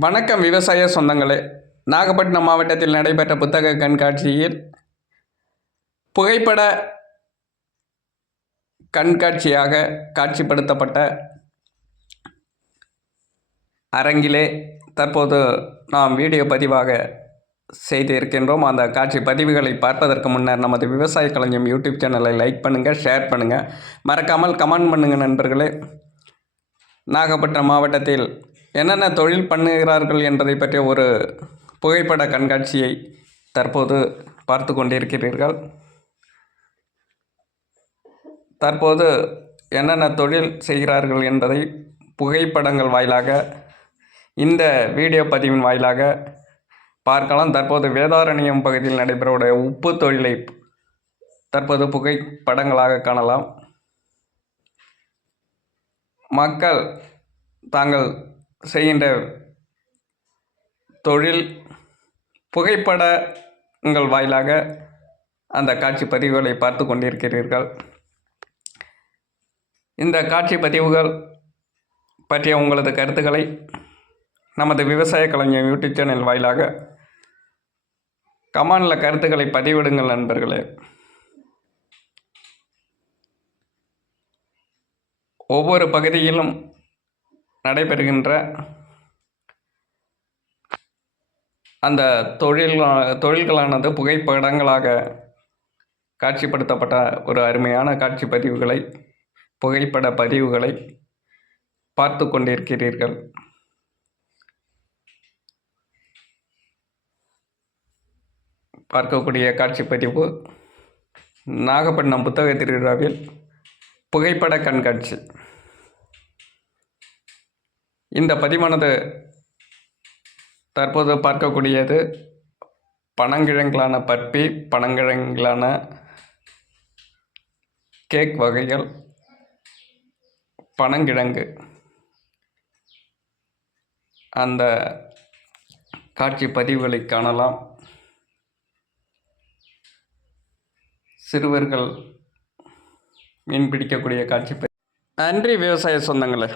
வணக்கம் விவசாய சொந்தங்களே. நாகப்பட்டினம் மாவட்டத்தில் நடைபெற்ற புத்தக கண்காட்சியில் புகைப்பட கண்காட்சியாக காட்சிப்படுத்தப்பட்ட அரங்கிலே தற்போது நாம் வீடியோ பதிவாக செய்து இருக்கின்றோம் அந்த காட்சி பதிவுகளை பார்ப்பதற்கு முன்னர் நமது விவசாய கலைஞம் யூடியூப் சேனலை லைக் பண்ணுங்கள் ஷேர் பண்ணுங்கள் மறக்காமல் கமெண்ட் பண்ணுங்கள் நண்பர்களே. நாகப்பட்டினம் மாவட்டத்தில் என்னென்ன தொழில் பண்ணுகிறார்கள் என்பதை பற்றிய ஒரு புகைப்பட கண்காட்சியை தற்போது பார்த்து கொண்டிருக்கிறீர்கள். தற்போது என்னென்ன தொழில் செய்கிறார்கள் என்பதை புகைப்படங்கள் வாயிலாக இந்த வீடியோ பதிவின் வாயிலாக பார்க்கலாம். தற்போது வேதாரண்யம் பகுதியில் நடைபெறவுடைய உப்பு தொழிலை தற்போது புகைப்படங்களாக காணலாம். மக்கள் தாங்கள் செய்கின்ற தொழில் புகைப்படங்கள் வாயிலாக அந்த காட்சி பதிவுகளை பார்த்து கொண்டிருக்கிறீர்கள். இந்த காட்சி பதிவுகள் பற்றிய உங்களது கருத்துக்களை நமது விவசாய கலைஞர் யூடியூப் சேனல் வாயிலாக கமானில் கருத்துக்களை பதிவிடுங்கள் நண்பர்களே. ஒவ்வொரு பகுதியிலும் நடைபெறுகின்ற அந்த தொழில் தொழில்களானது புகைப்படங்களாக காட்சிப்படுத்தப்பட்ட ஒரு அருமையான காட்சி பதிவுகளை புகைப்பட பதிவுகளை பார்த்து கொண்டிருக்கிறீர்கள். பார்க்கக்கூடிய காட்சி பதிவு நாகப்பட்டினம் புத்தக திருவிழாவில் புகைப்பட கண்காட்சி. இந்த பதிவானது தற்போது பார்க்கக்கூடியது பனங்கிழங்களான பற்பி பனங்கிழங்களான கேக் வகைகள் பனங்கிழங்கு. அந்த காட்சி பதிவுகளை காணலாம். சிறுவர்கள் மீன் பிடிக்கக்கூடிய காட்சி நன்றி விவசாய சொந்தங்களே.